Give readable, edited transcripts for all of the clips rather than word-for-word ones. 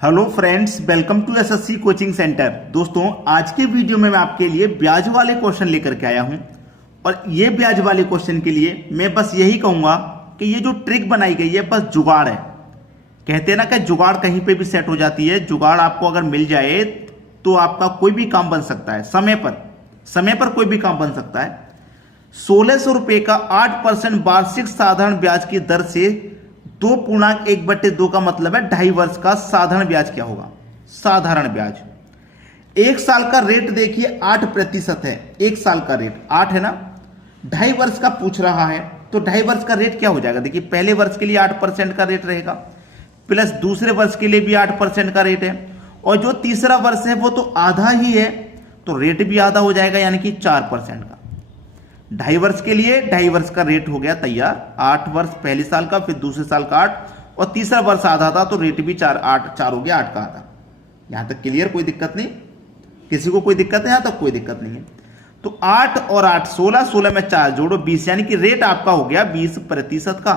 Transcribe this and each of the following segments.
Hello friends, welcome to SSC coaching centre. दोस्तों, आज के वीडियो में मैं आपके लिए ब्याज वाले क्वेश्चन लेकर के आया हूं और ये ब्याज वाले क्वेश्चन के लिए मैं बस यही कहूंगा कि ये जो ट्रिक बनाई गई है बस जुगाड़ है। कहते हैं ना कि जुगाड़ कहीं पे भी सेट हो जाती है। जुगाड़ आपको अगर मिल जाए तो आपका कोई भी काम बन सकता है। समय पर कोई भी काम बन सकता है। 1600 रुपए का 8% वार्षिक साधारण ब्याज की दर से 2.1/2 का मतलब है 2.5 वर्ष का साधारण ब्याज क्या होगा। साधारण ब्याज एक साल का रेट देखिए 8% है। एक साल का रेट 8 है ना। 2.5 वर्ष का पूछ रहा है तो 2.5 वर्ष का रेट क्या हो जाएगा। देखिए, पहले वर्ष के लिए 8% का रेट रहेगा, प्लस दूसरे वर्ष के लिए भी 8% का रेट है, और जो तीसरा वर्ष है वो तो आधा ही है तो रेट भी आधा हो जाएगा, यानी कि 4% का। 2.5 वर्ष के लिए 2.5 वर्ष का रेट हो गया तैयार। 8 वर्ष पहले साल का, फिर दूसरे साल का 8, और तीसरा वर्ष आधा था तो रेट भी 4 हो गया, 8 का आधा। यहां तक क्लियर? कोई दिक्कत नहीं, किसी को कोई दिक्कत है? यहां तक कोई दिक्कत नहीं है। तो 8 और 8 16, 16 में 4 जोड़ो 20, यानी कि रेट आपका हो गया 20% का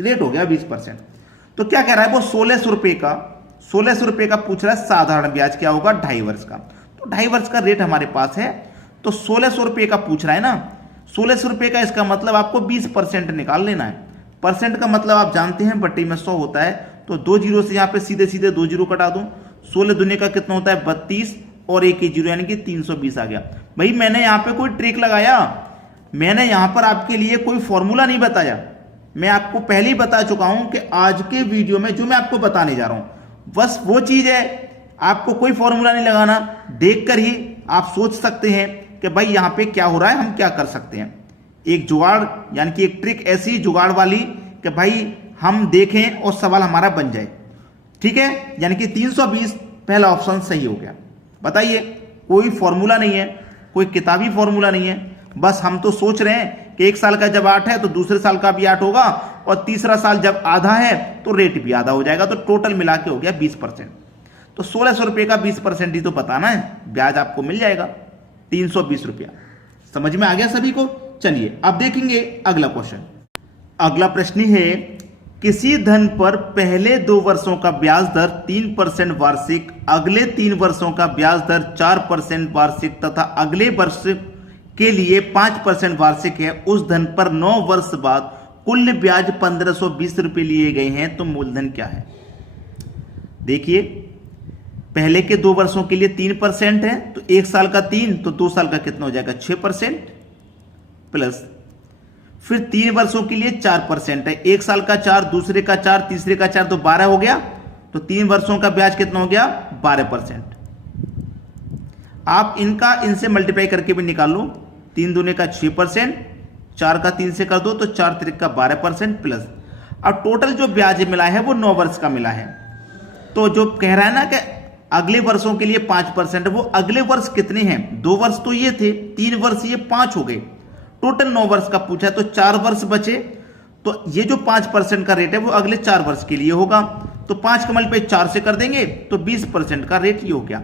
रेट हो गया 20%। तो क्या कह रहा है वो 1600 रुपए का पूछ रहा है साधारण ब्याज क्या होगा 2.5 वर्ष का। तो 2.5 वर्ष का रेट हमारे पास है तो 1600 रुपए का पूछ रहा है ना। 1600 रुपए का इसका मतलब आपको 20% निकाल लेना है। परसेंट का मतलब आप जानते हैं, बट्टी में 100 होता है, तो 2 जीरो से यहां पे सीधे सीधे 2 जीरो कटा दूं। 16 दुनिया का कितना होता है 32, और एक ही जीरो यानी कि 320 आ गया। भाई मैंने यहां पे कोई ट्रिक लगाया, मैंने यहां पर आपके लिए कोई फॉर्मूला नहीं बताया। मैं आपको पहले ही बता चुका हूं कि आज के वीडियो में जो मैं आपको बताने जा रहा हूं बस वो चीज है। आपको कोई फॉर्मूला नहीं लगाना, देखकर ही आप सोच सकते हैं कि भाई यहां पे क्या हो रहा है, हम क्या कर सकते हैं। एक जुगाड़ यानी कि एक ट्रिक ऐसी जुगाड़ वाली कि भाई हम देखें और सवाल हमारा बन जाए। ठीक है, यानी कि 320 पहला ऑप्शन सही हो गया। बताइए, कोई फॉर्मूला नहीं है, कोई किताबी फॉर्मूला नहीं है, बस हम तो सोच रहे हैं कि एक साल का जब 8 है तो दूसरे साल का भी 8 होगा, और तीसरा साल जब आधा है तो रेट भी आधा हो जाएगा, तो टोटल मिला के हो गया 20%। तो 1600 रुपए का 20% ही तो बताना है, ब्याज आपको मिल जाएगा 320 रुपया। समझ में आ गया सभी को? चलिए अब देखेंगे अगला क्वेश्चन। अगला प्रश्न है, किसी धन पर पहले 2 वर्षों का ब्याज दर 3% वार्षिक, अगले 3 वर्षों का ब्याज दर 4% वार्षिक तथा अगले वर्ष के लिए 5% वार्षिक है। उस धन पर 9 वर्ष बाद कुल ब्याज 1520 रुपए लिए गए हैं, तो मूलधन क्या है। देखिए, पहले के 2 वर्षों के लिए 3% है, तो एक साल का 3 तो 2 साल का कितना हो जाएगा 6%, प्लस फिर 3 वर्षों के लिए 4% है। एक साल का 4, दूसरे का 4, तीसरे का 4 तो 12 हो गया, तो 3 वर्षों का ब्याज कितना हो गया 12%। आप इनसे मल्टीप्लाई करके भी निकाल लो। 3 दूने का 6%, 4 का 3 से कर दो तो 4 त्रिक का 12%, प्लस अब टोटल जो ब्याज मिला है वो 9 वर्ष का मिला है। तो जो कह रहा है ना कि अगले वर्षों के लिए 5%, वो अगले वर्ष कितने हैं, 2 वर्ष तो ये थे, 3 वर्ष ये 5 हो गए, टोटल 9 वर्ष का पूछा है, तो 4 वर्ष बचे। तो ये जो 5% का रेट है वो अगले 4 वर्ष के लिए होगा, तो 5 का मल्टीप्लाई 4 से कर देंगे तो 20% का रेट ये हो गया।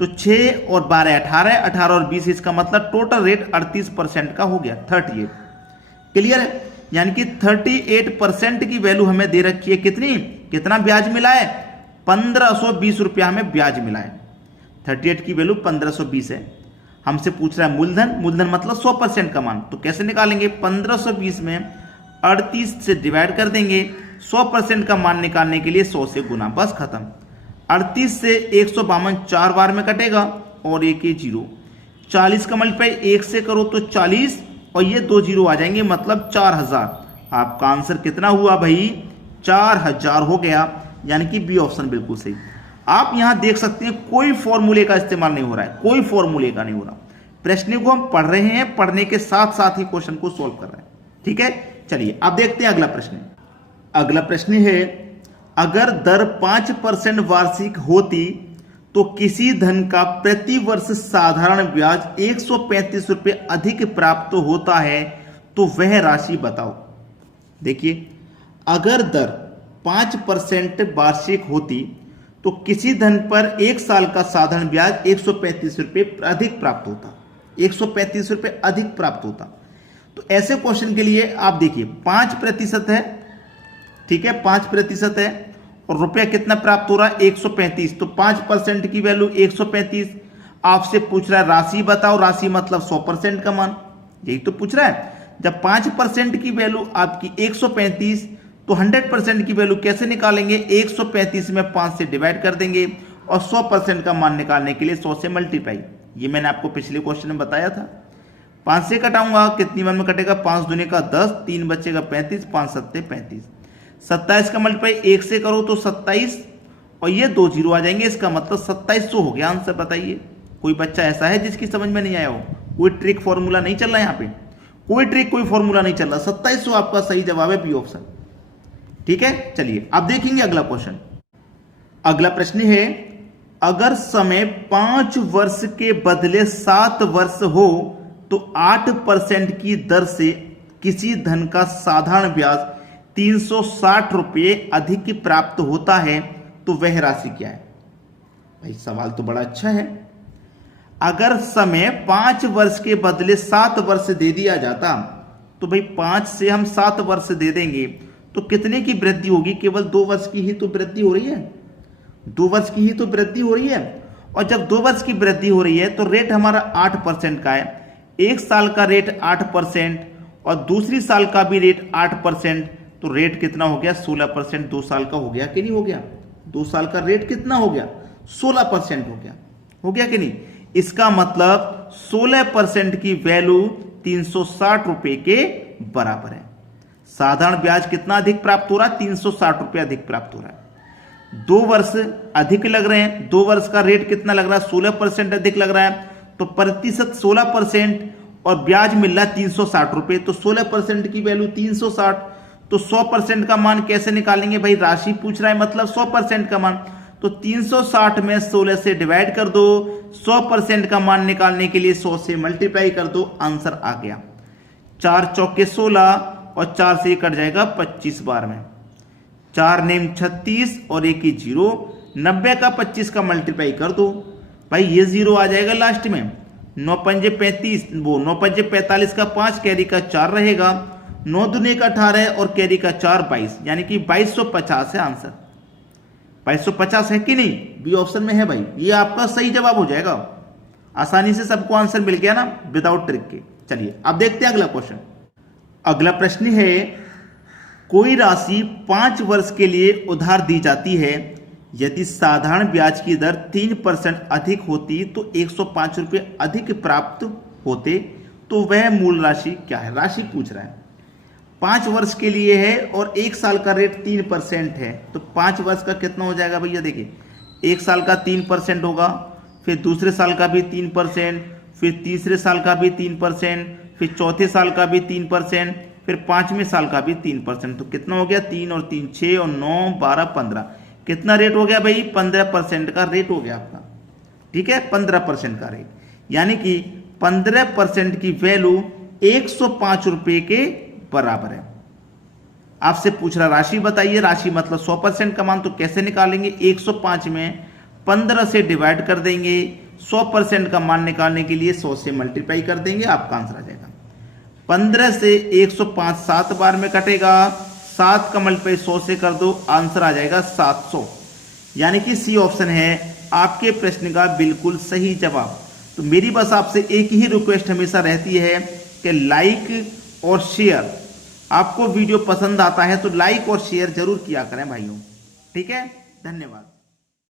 तो 6 और 12 18, 18 और 20, इसका मतलब टोटल रेट 38% का हो गया, 38। क्लियर है? यानी कि 38% की वैल्यू हमें दे रखी है। कितना ब्याज मिला है 1520 रुपया हमें ब्याज मिला है। 38 की वैल्यू 1520 है। हमसे पूछ रहा है मूलधन मतलब 100% का मान, तो कैसे निकालेंगे। 1520 में 38 से डिवाइड कर देंगे। 100% का मान निकालने के लिए 100 से गुना, बस खत्म। 38 से 152 4 बार में कटेगा, और एक ही जीरो। 40 का मल्टीप्लाई 1 से करो तो 40, और ये 2 जीरो आ जाएंगे, मतलब 4000। आपका आंसर कितना हुआ भाई 4000 हो गया, यानी कि बी ऑप्शन बिल्कुल सही। आप यहां देख सकते हैं कोई फॉर्मूले का इस्तेमाल नहीं हो रहा है, कोई फॉर्मूले का नहीं हो रहा। प्रश्न को हम पढ़ रहे हैं, पढ़ने के साथ साथ ही क्वेश्चन को सोल्व कर रहे हैं। ठीक है, चलिए अब देखते हैं अगला प्रश्न। अगला प्रश्न है, अगर दर 5% वार्षिक होती तो किसी धन का प्रति वर्ष साधारण ब्याज 135 रुपए अधिक प्राप्त होता है, तो वह राशि बताओ। देखिए, अगर दर 5% वार्षिक होती तो किसी धन पर एक साल का साधारण ब्याज 135 रुपए अधिक प्राप्त होता, 135 रुपए अधिक प्राप्त होता। तो ऐसे क्वेश्चन के लिए आप देखिए 5% है, ठीक है 5% है, और रुपया कितना प्राप्त हो रहा है 135, तो 5% की वैल्यू 135। आपसे पूछ रहा है राशि बताओ, राशि मतलब 100% का मान, यही तो पूछ रहा है। जब 5% की वैल्यू आपकी 135, तो 100% की वैल्यू कैसे निकालेंगे, 135 में 5 से डिवाइड कर देंगे और 100% का मान निकालने के लिए 100 से मल्टीप्लाई। ये मैंने आपको पिछले क्वेश्चन में बताया था। 5 से कटाऊंगा, कितनी बार में कटेगा, 5 दूनी का 10, 3 बचेगा 35, 5 सत्ते 35। 27 का मल्टीप्लाई 1 से करो तो 27 और ये 2 जीरो आ जाएंगे, इसका मतलब 2700 हो गया आंसर। बताइए कोई बच्चा ऐसा है जिसकी समझ में नहीं आया हो? कोई ट्रिक फॉर्मूला नहीं चल रहा है यहाँ पे, कोई ट्रिक कोई फॉर्मूला नहीं चल रहा। 2700 आपका सही जवाब है, बी ऑप्शन। ठीक है, चलिए अब देखेंगे अगला क्वेश्चन। अगला प्रश्न है, अगर समय 5 वर्ष के बदले 7 वर्ष हो तो 8% की दर से किसी धन का साधारण ब्याज 360 रुपये अधिक प्राप्त होता है, तो वह राशि क्या है? भाई सवाल तो बड़ा अच्छा है। अगर समय 5 वर्ष के बदले 7 वर्ष दे दिया जाता, तो भाई 5 से हम 7 वर्ष दे देंगे तो कितने की वृद्धि होगी? केवल 2 वर्ष की ही तो वृद्धि हो रही है, 2 वर्ष की ही तो वृद्धि हो रही है। और जब 2 वर्ष की वृद्धि हो रही है तो रेट हमारा 8% का है। एक साल का रेट 8% और दूसरी साल का भी रेट 8%, तो रेट कितना हो गया? 16%। 2 साल का हो गया कि नहीं हो गया? 2 साल का रेट कितना हो गया? 16% हो गया कि नहीं? इसका मतलब 16% की वैल्यू 360 रुपए के बराबर है। साधारण ब्याज कितना अधिक प्राप्त हो रहा है? 360 रुपए अधिक प्राप्त हो रहा है। 2 वर्ष अधिक लग रहे हैं, 2 वर्ष का रेट कितना लग रहा है? 16% अधिक लग रहा है, तो प्रतिशत 16% और ब्याज मिल रहा है 360 रुपए, तो 16% की वैल्यू 360। तो 100% का मान कैसे निकालेंगे भाई? राशि पूछ रहा है मतलब 100% का मान, तो 360 में 16 से डिवाइड कर दो। 100% का मान निकालने के लिए 100 से मल्टीप्लाई कर दो, आंसर आ गया। 4 चौके 16 और 4 से कट जाएगा 25 बार में। 4 नेम 36 और 1 0। 90 का 25 का मल्टीप्लाई कर दो भाई, ये 0 आ जाएगा लास्ट में। 9 पंजे 35, वो 9 पंजे 45 का 5, कैरी का 4 रहेगा। 9 दूने का 18 और कैरी का 4 22, यानी कि 2250 है आंसर। 2250 है कि नहीं? बी ऑप्शन में है भाई, ये आपका सही जवाब हो जाएगा। आसानी से सबको आंसर मिल गया ना, विदाउट ट्रिक के। चलिए अब देखते हैं अगला क्वेश्चन। अगला प्रश्न है, कोई राशि 5 वर्ष के लिए उधार दी जाती है, यदि साधारण ब्याज की दर 3% अधिक होती तो 105 रुपये अधिक प्राप्त होते, तो वह मूल राशि क्या है? राशि पूछ रहा है। 5 वर्ष के लिए है और 1 साल का रेट 3% है, तो 5 वर्ष का कितना हो जाएगा भैया? देखिए 1 साल का 3% होगा, फिर दूसरे साल का भी 3%, फिर तीसरे साल का भी 3%, फिर चौथे साल का भी 3%, फिर 5वें साल का भी 3%। तो कितना हो गया? 3 और 3 6 और 9 12 15। कितना रेट हो गया भाई? 15% का रेट हो गया आपका। ठीक है, 15% का रेट, यानी कि 15% की वैल्यू 105 रुपये के बराबर है। आपसे पूछ रहा राशि बताइए, राशि मतलब 100% का मान, तो कैसे निकालेंगे? 105 में 15 से डिवाइड कर देंगे। 100% का मान निकालने के लिए 100 से मल्टीप्लाई कर देंगे, आपका आंसर आ जाएगा। 15 से 105 7 बार में कटेगा, 7 का मल्टीप्लाई 100 से कर दो, आंसर आ जाएगा 700, यानी कि सी ऑप्शन है आपके प्रश्न का बिल्कुल सही जवाब। तो मेरी बस आपसे एक ही रिक्वेस्ट हमेशा रहती है कि लाइक और शेयर, आपको वीडियो पसंद आता है तो लाइक और शेयर जरूर किया करें भाइयों। ठीक है, धन्यवाद।